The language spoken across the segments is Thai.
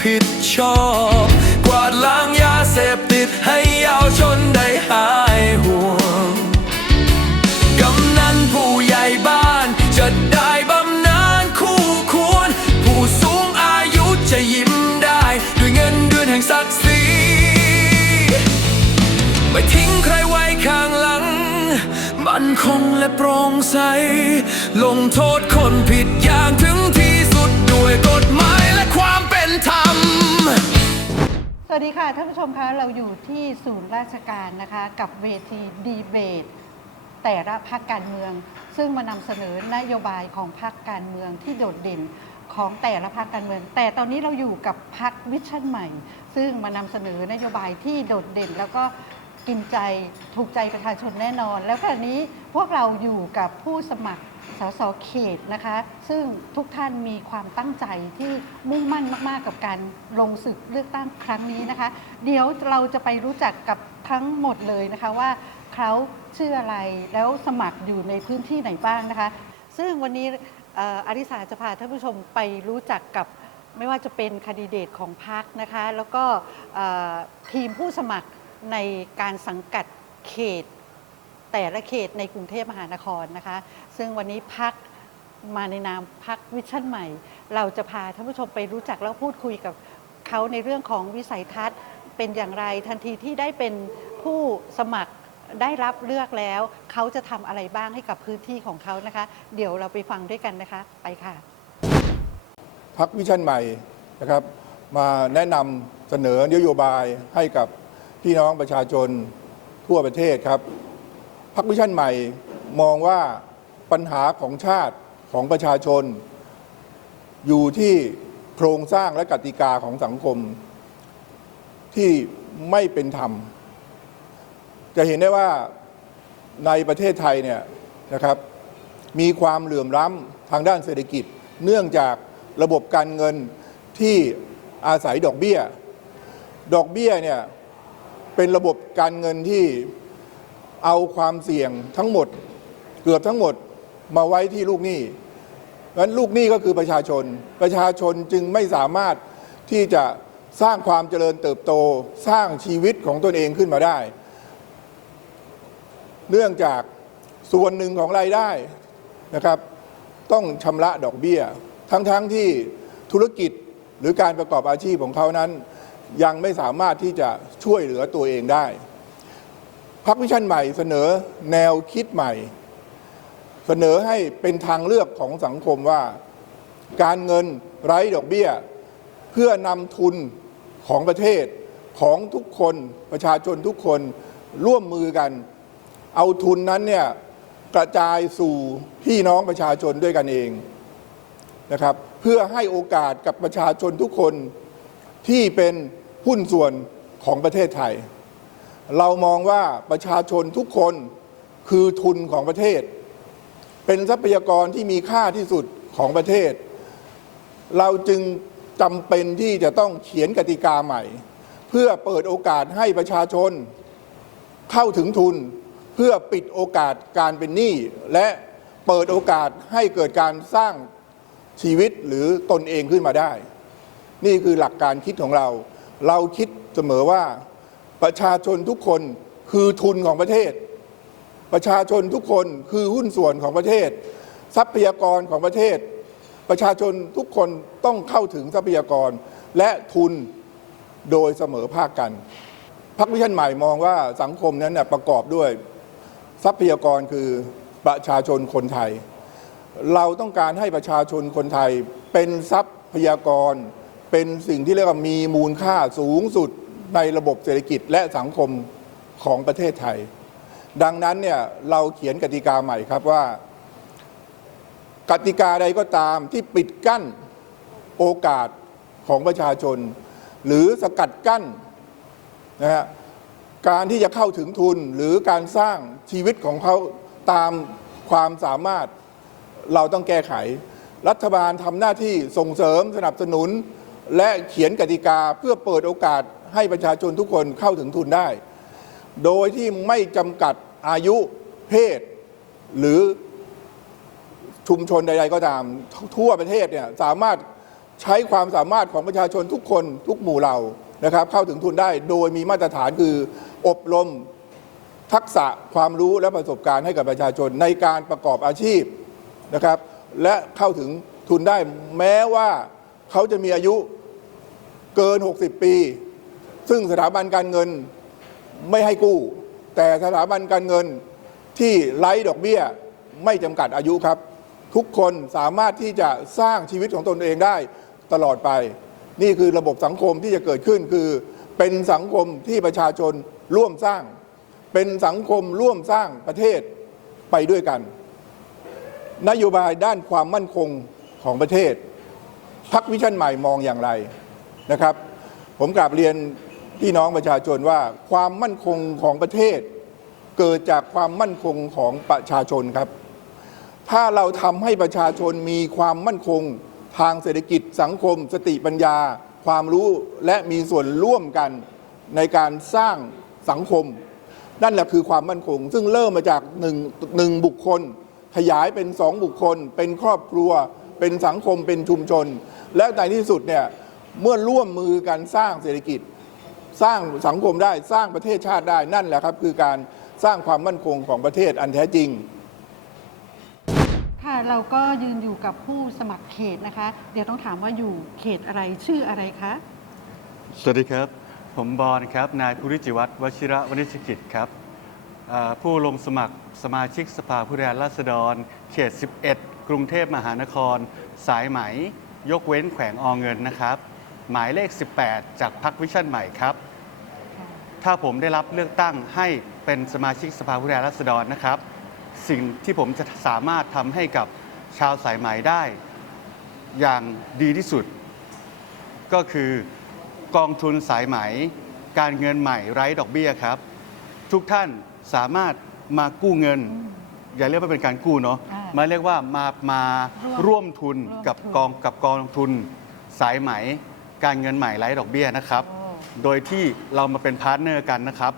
ผิดชอบ กวาดล้างยาเสพติดให้ยาวชนได้หายห่วง กำนันผู้ใหญ่บ้านจะได้บำนาญคู่ควร ผู้สูงอายุจะยิ้มได้ ด้วยเงินเดือนแห่งศักดิ์ศรีไม่ทิ้งใครไว้ข้างหลัง มันคงและโปร่งใส ลงโทษคนผิดอย่างถึงที่ สวัสดีค่ะท่านผู้ชมคะเราอยู่ที่ศูนย์ราชการนะคะกับเวทีดีเบต แต่ละพรรคการเมือง ซึ่งมานำเสนอนโยบายของพรรคการเมืองที่โดดเด่นของแต่ละพรรคการเมือง แต่ตอนนี้เราอยู่กับพรรควิชั่นใหม่ ซึ่งมานำเสนอนโยบายที่โดดเด่น แล้วก็กินใจถูกใจประชาชนแน่นอน แล้วขณะนี้พวกเราอยู่กับผู้สมัคร สสเขตนะคะ ซึ่งทุกท่านมีความตั้งใจที่มุ่งมั่นมากๆกับการลงศึกเลือกตั้งครั้งนี้นะคะ เดี๋ยวเราจะไปรู้จักกับทั้งหมดเลยนะคะว่าเขาชื่ออะไรแล้วสมัครอยู่ในพื้นที่ไหนบ้างนะคะ ซึ่งวันนี้อออาริสาจะพาท่านผู้ชมไปรู้จักกับไม่ว่าจะเป็นคนดิเดตของพรรคนะคะ แล้วก็ทีมผู้สมัครในการสังกัดเขต แต่ละเขตในกรุงเทพมหานครนะคะ ซึ่งวันนี้พักมาในนามพักวิชั่นใหม่ เราจะพาท่านผู้ชมไปรู้จักแล้วพูดคุยกับเขาในเรื่องของวิสัยทัศน์เป็นอย่างไรทันทีที่ได้เป็นผู้สมัครได้รับเลือกแล้ว เขาจะทำอะไรบ้างให้กับพื้นที่ของเขานะคะ เดี๋ยวเราไปฟังด้วยกันนะคะ ไปค่ะ พักวิชั่นใหม่นะครับมาแนะนำเสนอนโยบายให้กับพี่น้องประชาชนทั่วประเทศครับพักวิชั่นใหม่มองว่า ปัญหาของชาติของประชาชน อยู่ที่โครงสร้างและกติกาของสังคม ที่ไม่เป็นธรรม จะเห็นได้ว่าในประเทศไทยเนี่ยนะครับ มีความเหลื่อมล้ำทางด้านเศรษฐกิจ เนื่องจากระบบการเงินที่อาศัยดอกเบี้ย ดอกเบี้ยเนี่ยเป็นระบบการเงินที่เอาความเสี่ยงทั้งหมด เกือบทั้งหมด มาไว้ที่ลูกหนี้เพราะฉะนั้นลูกหนี้ก็คือประชาชน ประชาชนจึงไม่สามารถที่จะสร้างความเจริญเติบโตสร้างชีวิตของตนเองขึ้นมาได้ เนื่องจากส่วนหนึ่งของรายได้นะครับ ต้องชำระดอกเบี้ย ทั้งๆทที่ธุรกิจหรือการประกอบอาชีพของเขานั้น ยังไม่สามารถที่จะช่วยเหลือตัวเองได้พักวิชั่นใหม่เสนอแนวคิดใหม่ เสนอให้เป็นทางเลือกของสังคมว่า การเงินไร้ดอกเบี้ย เพื่อนำทุนของประเทศของทุกคนประชาชนทุกคนร่วมมือกัน เอาทุนนั้นเนี่ยกระจายสู่พี่น้องประชาชนด้วยกันเองนะครับ เพื่อให้โอกาสกับประชาชนทุกคนที่เป็นหุ้นส่วนของประเทศไทย เรามองว่าประชาชนทุกคนคือทุนของประเทศ เป็นทรัพยากรที่มีค่าที่สุดของประเทศ เราจึงจำเป็นที่จะต้องเขียนกติกาใหม่ เพื่อเปิดโอกาสให้ประชาชนเข้าถึงทุน เพื่อปิดโอกาสการเป็นหนี้และเปิดโอกาสให้เกิดการสร้างชีวิตหรือตนเองขึ้นมาได้ นี่คือหลักการคิดของเรา เราคิดเสมอว่าประชาชนทุกคนคือทุนของประเทศ ประชาชนทุกคนคือหุ้นส่วนของประเทศ ทรัพยากรของประเทศ ประชาชนทุกคนต้องเข้าถึงทรัพยากรและทุนโดยเสมอภาคกันพรรควิชั่นใหม่มองว่าสังคมนั้นประกอบด้วย ทรัพยากรคือประชาชนคนไทย เราต้องการให้ประชาชนคนไทย เป็นทรัพยากร เป็นสิ่งที่เรียกว่ามีมูลค่าสูงสุดในระบบเศรษฐกิจและสังคมของประเทศไทย ดังนั้นเนี่ยเราเขียนกติกาใหม่ครับว่า กติกาใดก็ตามที่ปิดกั้นโอกาสของประชาชน หรือสกัดกั้นนะฮะการที่จะเข้าถึงทุนหรือการสร้างชีวิตของเขาตามความสามารถเราต้องแก้ไข รัฐบาลทำหน้าที่ส่งเสริมสนับสนุน และเขียนกติกาเพื่อเปิดโอกาสให้ประชาชนทุกคนเข้าถึงทุนได้ โดยที่ไม่จำกัดอายุเพศ หรือชุมชนใด ๆ ก็ตาม ทั่วประเทศเนี่ยสามารถใช้ความสามารถของประชาชนทุกคนทุกหมู่เหล่านะครับ เข้าถึงทุนได้โดยมีมาตรฐานคืออบรมทักษะความรู้และประสบการณ์ให้กับประชาชนในการประกอบอาชีพนะครับ และเข้าถึงทุนได้แม้ว่าเขาจะมีอายุเกิน 60 ปี ซึ่งสถาบันการเงิน ไม่ให้กู้ แต่สถาบันการเงินที่ไร้ดอกเบี้ยไม่จำกัดอายุครับ ทุกคนสามารถที่จะสร้างชีวิตของตนเองได้ตลอดไป นี่คือระบบสังคมที่จะเกิดขึ้นคือ เป็นสังคมที่ประชาชนร่วมสร้าง เป็นสังคมร่วมสร้างประเทศไปด้วยกัน นโยบายด้านความมั่นคงของประเทศพักวิชั่นใหม่มองอย่างไรนะครับ ผมกราบเรียน พี่น้องประชาชนว่าความมั่นคงของประเทศ เกิดจากความมั่นคงของประชาชนครับ ถ้าเราทำให้ประชาชนมีความมั่นคงทางเศรษฐกิจสังคม สติปัญญา ความรู้และมีส่วนร่วมกันในการสร้างสังคม นั่นแหละคือความมั่นคง ซึ่งเริ่มมาจากหนึ่งหนึ่งบุคคล ขยายเป็นสองบุคคล เป็นครอบครัว เป็นสังคมเป็นชุมชน และในที่สุดเนี่ยเมื่อร่วมมือกันสร้างเศรษฐกิจ สร้างสังคมได้สร้างประเทศชาติได้นั่นแหละครับ คือการสร้างความมั่นคงของประเทศอันแท้จริง ค่ะเราก็ยืนอยู่กับผู้สมัครเขตนะคะ เดี๋ยวต้องถามว่าอยู่เขตอะไรชื่ออะไรคะ สวัสดีครับ ผมบอลครับ นายภูริจิวัตรวชิระวณิชกิจครับเอ่อผู้ลงสมัครสมาชิกสภาผู้แทนราษฎร เขต 11 กรุงเทพมหานคร สายไหม ยกเว้นแขวงอเงินนะครับ หมายเลข 18 จากพรรควิชั่นใหม่ครับ ถ้าผมได้รับเลือกตั้งให้เป็นสมาชิกสภาผู้แทนราษฎรนะครับ สิ่งที่ผมจะสามารถทำให้กับชาวสายไหมได้ อย่างดีที่สุด ก็คือกองทุนสายไหม การเงินใหม่ไร้ดอกเบี้ยครับ ทุกท่านสามารถมากู้เงิน อย่าเรียกว่าเป็นการกู้เนาะอ่ามาเรียกว่ามามาร่วมทุนร่วมกับกองกับกองทุนสายไหม การเงินใหม่ไร้ดอกเบี้ยนะครับ โดยที่เรามาเป็นพาร์ทเนอร์กันนะครับ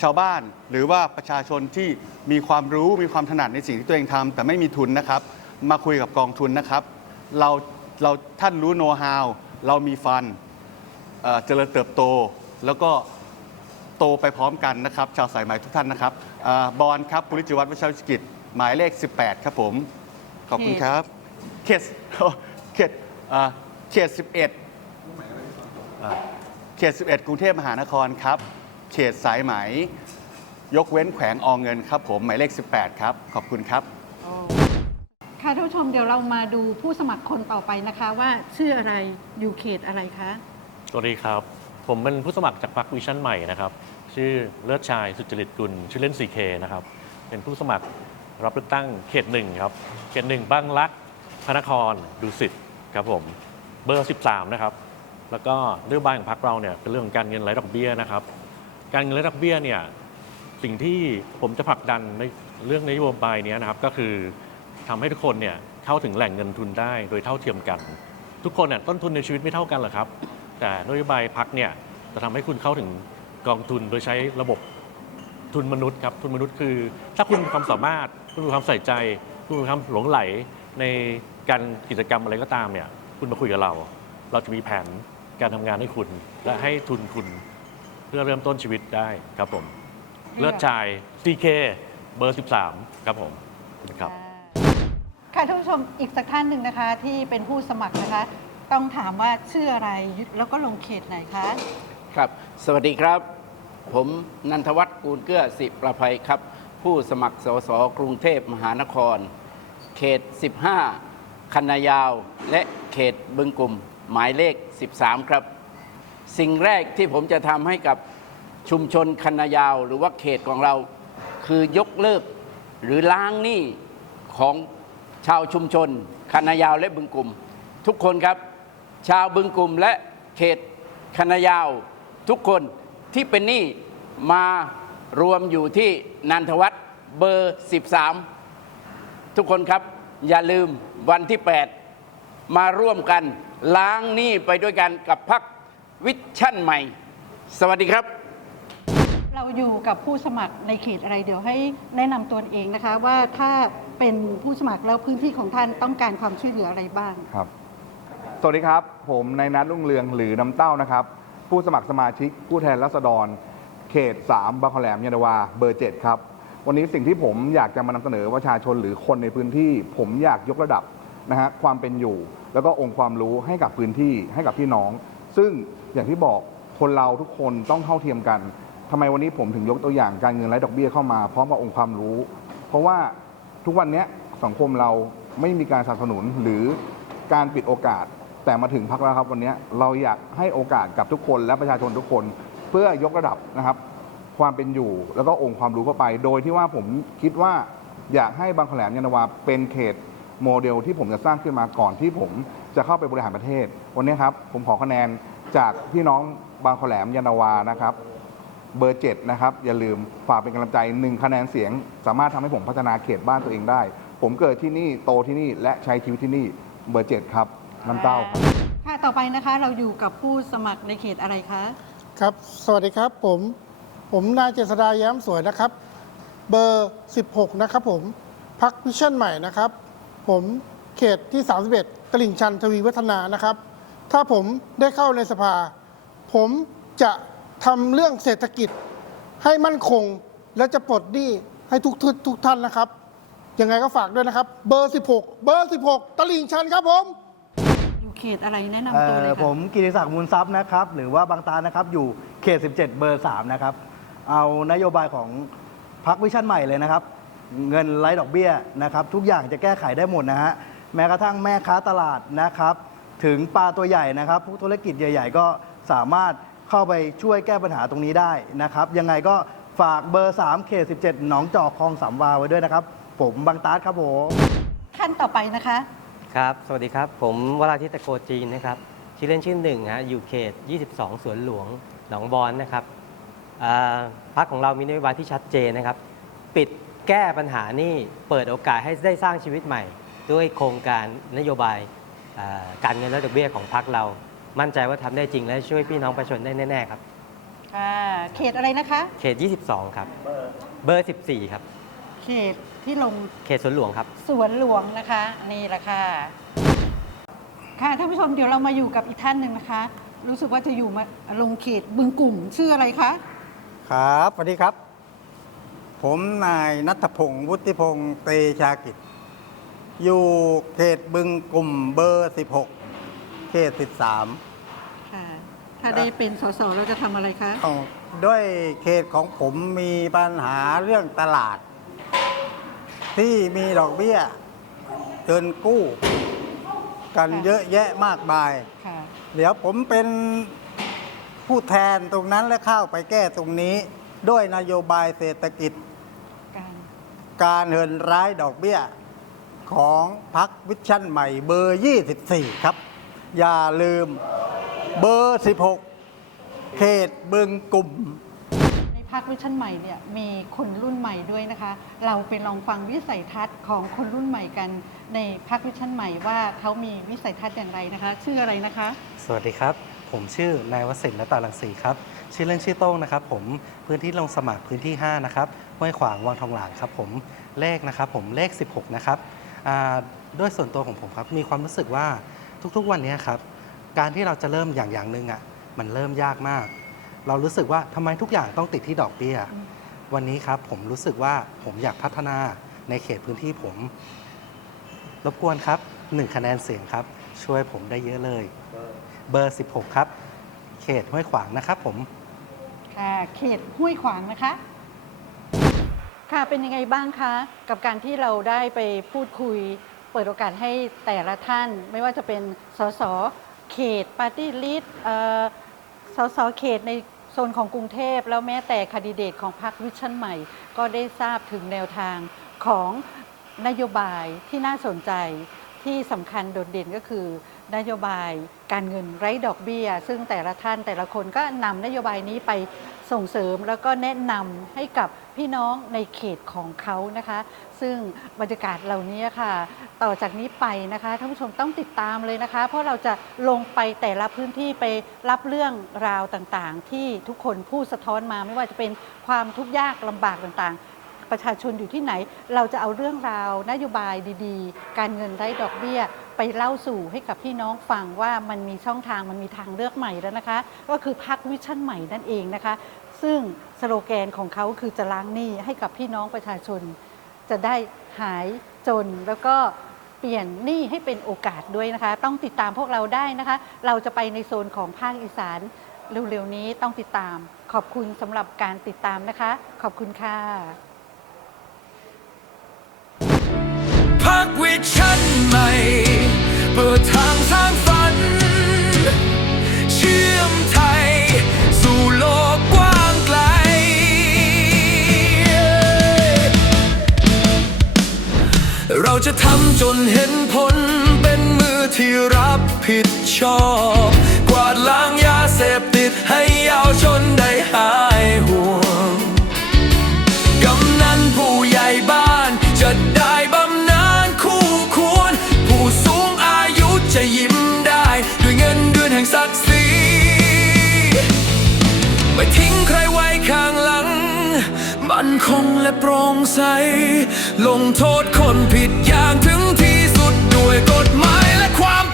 ชาวบ้านหรือว่าประชาชนที่มีความรู้มีความถนัดในสิ่งที่ตัวเองทำแต่ไม่มีทุนนะครับ มาคุยกับกองทุนนะครับ เราเราท่านรู้โน้ตฮาวเรามีฟันเจริญเติบโต แล้วก็โตไปพร้อมกันนะครับ ชาวสายไหม่ทุกท่านนะครับอบอลครับปุริจิวัฒน์วิชาวิชกิจหมายเลข 18 ครับผม ขอบคุณครับ เขตเขตเอ่อเขต11 เขต 11 กรุงเทพมหานครครับ เขตสายไหม ยกเว้นแขวงอเงินครับผม หมายเลข 18 ครับ ขอบคุณครับ ค่ะท่านผู้ชมเดี๋ยวเรามาดูผู้สมัครคนต่อไปนะคะว่าชื่ออะไรอยู่เขตอะไรคะ สวัสดีครับ ผมเป็นผู้สมัครจากพรรควิชั่นใหม่นะครับ ชื่อเลิศชายสุจริตกุล ชื่อเล่น 4K นะครับ เป็นผู้สมัครรับเลือกตั้งเขตหนึ่งครับ เขตหนึ่งบางรัก พระนคร ดุสิตครับผม เบอร์ 13 นะครับ แล้วก็นโยบายของพรรคเราเนี่ยเป็นเรื่องของการเงินไร้ดอกเบี้ยนะครับ การเงินไร้ดอกเบี้ยเนี่ยสิ่งที่ผมจะผลักดันในเรื่องนโยบายนี้นะครับก็คือทำให้ทุกคนเนี่ยเข้าถึงแหล่งเงินทุนได้โดยเท่าเทียมกัน ทุกคนเนี่ยต้นทุนในชีวิตไม่เท่ากันหรอกครับ แต่นโยบายพักเนี่ยจะทำให้คุณเข้าถึงกองทุนโดยใช้ระบบทุนมนุษย์ครับทุนมนุษย์คือ ถ้าคุณมีความสามารถคุณมีความใส่ใจ คุณมีความหลงไหลในการกิจกรรมอะไรก็ตามเนี่ยคุณมาคุยกับเรา เราจะมีแผน การทำงานให้คุณ และให้ทุนคุณเพื่อเริ่มต้นชีวิตได้ครับผม เลือดชาย CK เบอร์ 13 ครับผมขอบคุณครับ ค่ะท่านผู้ชมอีกสักท่านหนึ่งนะคะ ที่เป็นผู้สมัครนะคะ ต้องถามว่าชื่ออะไรแล้วก็ลงเขตไหนคะ ครับ สวัสดีครับ ผมนันทวัฒน์กูลเกื้อสิประภัยครับ ผู้สมัครสสกรุงเทพมหานคร เขต 15 คันนายาว และเขตบึงกลุ่ม หมายเลข 13 ครับ สิ่งแรกที่ผมจะทำให้กับชุมชนคันนายาวหรือว่าเขตของเรา คือยกเลิกหรือล้างหนี้ของชาวชุมชนคันนายาวและบึงกลุ่ม ทุกคนครับ ชาวบึงกลุ่มและเขตคันนายาว ทุกคนที่เป็นหนี้มารวมอยู่ที่นันทวัฒน์เบอร์ 13 ทุกคนครับอย่าลืมวันที่ 8 มาร่วมกัน ล้างหนี้ไปด้วยกันกับพักวิชั่นใหม่ สวัสดีครับ เราอยู่กับผู้สมัครในเขตอะไรเดี๋ยวให้แนะนำตัวเองนะคะ ว่าถ้าเป็นผู้สมัครแล้วพื้นที่ของท่านต้องการความช่วยเหลืออะไรบ้าง ครับ สวัสดีครับ ผมนายนัทรุ่งเรืองหรือน้ำเต้านะครับ ผู้สมัครสมาชิกผู้แทนราษฎร เขต 3บางขแหลมยานนาวาเบอร์ 7 ครับ วันนี้สิ่งที่ผมอยากจะมานำเสนอประชาชนหรือคนในพื้นที่ ผมอยากยกระดับ นะฮะความเป็นอยู่ แล้วก็องค์ความรู้ให้กับพื้นที่ให้กับพี่น้อง ซึ่งอย่างที่บอกคนเราทุกคนต้องเท่าเทียมกันทำไมวันนี้ผมถึงยกตัวอย่างการเงินไร้ดอกเบี้ยเข้ามาพร้อมกับองค์ความรู้ เพราะว่าทุกวันนี้สังคมเราไม่มีการสนับสนุนหรือการปิดโอกาส แต่มาถึงพักแล้วครับวันนี้เราอยากให้โอกาสกับทุกคนและประชาชนทุกคน เพื่อยกระดับนะครับความเป็นอยู่แล้วก็องค์ความรู้เข้าไป โดยที่ว่าผมคิดว่าอยากให้บางขแหลมยานวาเป็นเขต โมเดลที่ผมจะสร้างขึ้นมาก่อนที่ผมจะเข้าไปบริหารประเทศ วันนี้ครับผมขอคะแนนจากพี่น้องบางขแหลมยานนาวานะครับเบอร์เจ็ดนะครับอย่าลืมฝากเป็นกำลังใจหนึ่งคะแนนเสียง สามารถทำให้ผมพัฒนาเขตบ้านตัวเองได้ ผมเกิดที่นี่โตที่นี่และใช้ชีวิตที่นี่เบอร์เจ็ดครับน้ำเต้าครับค่ะต่อไปนะคะเราอยู่กับผู้สมัครในเขตอะไรคะครับ สวัสดีครับผมผมนายเจษดาแย้มสวยนะครับ เบอร์ 16 นะครับผมพักวิชั่นใหม่นะครับ ผมเขตที่ 31 ตลิ่งชันทวีวัฒนานะครับ ถ้าผมได้เข้าในสภา ผมจะทำเรื่องเศรษฐกิจให้มั่นคง และจะปลดหนี้ให้ทุกทุกทุกท่านนะครับ ยังไงก็ฝากด้วยนะครับ เบอร์ 16 เบอร์ 16 ตลิ่งชันครับผม อยู่เขตอะไรแนะนำเอ่ตัวเลยอค่ะ ผมกิติศักดิ์มูลทรัพย์นะครับ หรือว่าบางตานะครับ อยู่เขต 17 เบอร์ 3 นะครับ เอานโยบายของพักวิชั่นใหม่เลยนะครับ เงินไร้ดอกเบี้ยนะครับ ทุกอย่างจะแก้ไขได้หมดนะฮะแม้กระทั่งแม่ค้าตลาดนะครับ ถึงปลาตัวใหญ่นะครับพวกธุรกิจใหญ่ ๆ ก็สามารถเข้าไปช่วยแก้ปัญหาตรงนี้ได้นะครับ ยังไงก็ฝากเบอร์3เขต17 หนองจอกคลองสามวาไว้ด้วยนะครับ ผมบางตาครับผมท่านต่อไปนะคะ ครับ สวัสดีครับ ผมวราทิตตะโกจีนนะครับ ชื่อเล่นชื่อหนึ่งฮะ อยู่เขต 22 สวนหลวง หนองบอนนะครับอ่าพรรคของเรามีนโยบายที่ชัดเจนนะครับ ปิด แก้ปัญหานี่เปิดโอกาสให้ได้สร้างชีวิตใหม่ ด้วยโครงการนโยบายอ่าการเงินและดอกเบี้ยของพรรคเรา มั่นใจว่าทำได้จริงและช่วยพี่น้องประชาชนได้แน่ ๆ ครับค่ะเขตอะไรนะคะ เขต 22 ครับ เบอร์ 14 ครับ เขตที่ลงเขตสวนหลวงครับ สวนหลวงนะคะนี่แหละค่ะค่ะท่านผู้ชมเดี๋ยวเรามาอยู่กับอีกท่านหนึ่งนะคะ รู้สึกว่าจะอยู่มาลงเขตบึงกลุ่มชื่ออะไรคะ ครับสวัสดีครับ ผมนายนัทพงศ์วุฒิพงศ์เตชากิจ อยู่เขตบึงกลุ่มเบอร์ 16 เขต 13ค่ะ ถ้าได้เป็นสสเราจะทำอะไรคะ เอาด้วยเขตของผมมีปัญหาเรื่องตลาด ที่มีดอกเบี้ยเกินกู้ กันค่ะเยอะแยะมากมาย ค่ะ เดี๋ยวผมเป็นผู้แทนตรงนั้นและเข้าไปแก้ตรงนี้ ด้วยนโยบายเศรษฐกิจการ การเหินร้ายดอกเบี้ย ของพักวิชั่นใหม่เบอร์ 24 ครับ อย่าลืมเบอร์ 16 เขตบึงกลุ่มในพักวิชั่นใหม่เนี่ยมีคนรุ่นใหม่ด้วยนะคะ เราไปลองฟังวิสัยทัศน์ของคนรุ่นใหม่กัน ในพักวิชั่นใหม่ว่าเขามีวิสัยทัศน์อย่างไรนะคะ ชื่ออะไรนะคะ สวัสดีครับ ผมชื่อนายวสินและตาลังสีครับ ชื่อเล่นชื่อโต้งนะครับ ผมพื้นที่ลงสมัครพื้นที่ 5 นะครับ ห้วยขวางวังทองหลางครับผมเลขนะครับผมเลข 16 นะครับด้วยส่วนตัวของผมครับมีความรู้สึกว่าทุกๆวันนี้ครับการที่เราจะเริ่มอย่างอย่างหนึ่งอะมันเริ่มยากมาก เรารู้สึกว่าทำไมทุกอย่างต้องติดที่ดอกเบี้ย วันนี้ครับผมรู้สึกว่าผมอยากพัฒนาในเขตพื้นที่ผมรบกวนครับหนึ่งคะแนนเสียงครับ ช่วยผมได้เยอะเลย เบอร์ 16 ครับ เขตห้วยขวางนะครับผมค่ะเขตห้วยขวางนะคะ ค่ะเป็นยังไงบ้างคะ กับการที่เราได้ไปพูดคุย เปิดโอกาสให้แต่ละท่าน ไม่ว่าจะเป็นสสเขตปาร์ตี้ลิสต์สสเขตในโซนของกรุงเทพ แล้วแม้แต่คดิเดตของพรรควิชั่นใหม่ ก็ได้ทราบถึงแนวทางของนโยบายที่น่าสนใจที่สำคัญโดดเด่นก็คือ นโยบายการเงินไร้ดอกเบี้ย ซึ่งแต่ละท่านแต่ละคนก็นำนโยบายนี้ไปส่งเสริมแล้วก็แนะนำให้กับพี่น้องในเขตของเขานะคะ ซึ่งบรรยากาศเหล่านี้ค่ะ ต่อจากนี้ไปนะคะท่านผู้ชมต้องติดตามเลยนะคะ เพราะเราจะลงไปแต่ละพื้นที่ไปรับเรื่องราวต่างๆ ที่ทุกคนพูดสะท้อนมาไม่ว่าจะเป็นความทุกข์ยากลำบากต่างๆ ประชาชนอยู่ที่ไหน เราจะเอาเรื่องราวนโยบายดีๆ การเงินไร้ดอกเบี้ย ไปเล่าสู่ให้กับพี่น้องฟังว่ามันมีช่องทางมันมีทางเลือกใหม่แล้วนะคะ ก็คือพักวิชั่นใหม่นั่นเองนะคะ ซึ่งสโลแกนของเขาคือจะล้างหนี้ให้กับพี่น้องประชาชน จะได้หายจนแล้วก็เปลี่ยนหนี้ให้เป็นโอกาสด้วยนะคะ ต้องติดตามพวกเราได้นะคะ เราจะไปในโซนของภาคอีสานเร็วๆนี้ต้องติดตาม ขอบคุณสำหรับการติดตามนะคะ ขอบคุณค่ะ ใหม่ เปิดทางสร้างฝัน เชื่อมไทย สู่โลกกว้างไกล เราจะทำจนเห็นผล เป็นมือที่รับผิดชอบ กวาดล้างยาเสพติดให้ยาวชนได้หายห่วง จะยิ้มได้ ด้วยเงินเดือนแห่งศักดิ์ศรีไม่ทิ้งใครไว้ข้างหลัง มันคงและโปร่งใส ลงโทษคนผิดอย่างถึงที่สุดด้วยกฎหมายและความ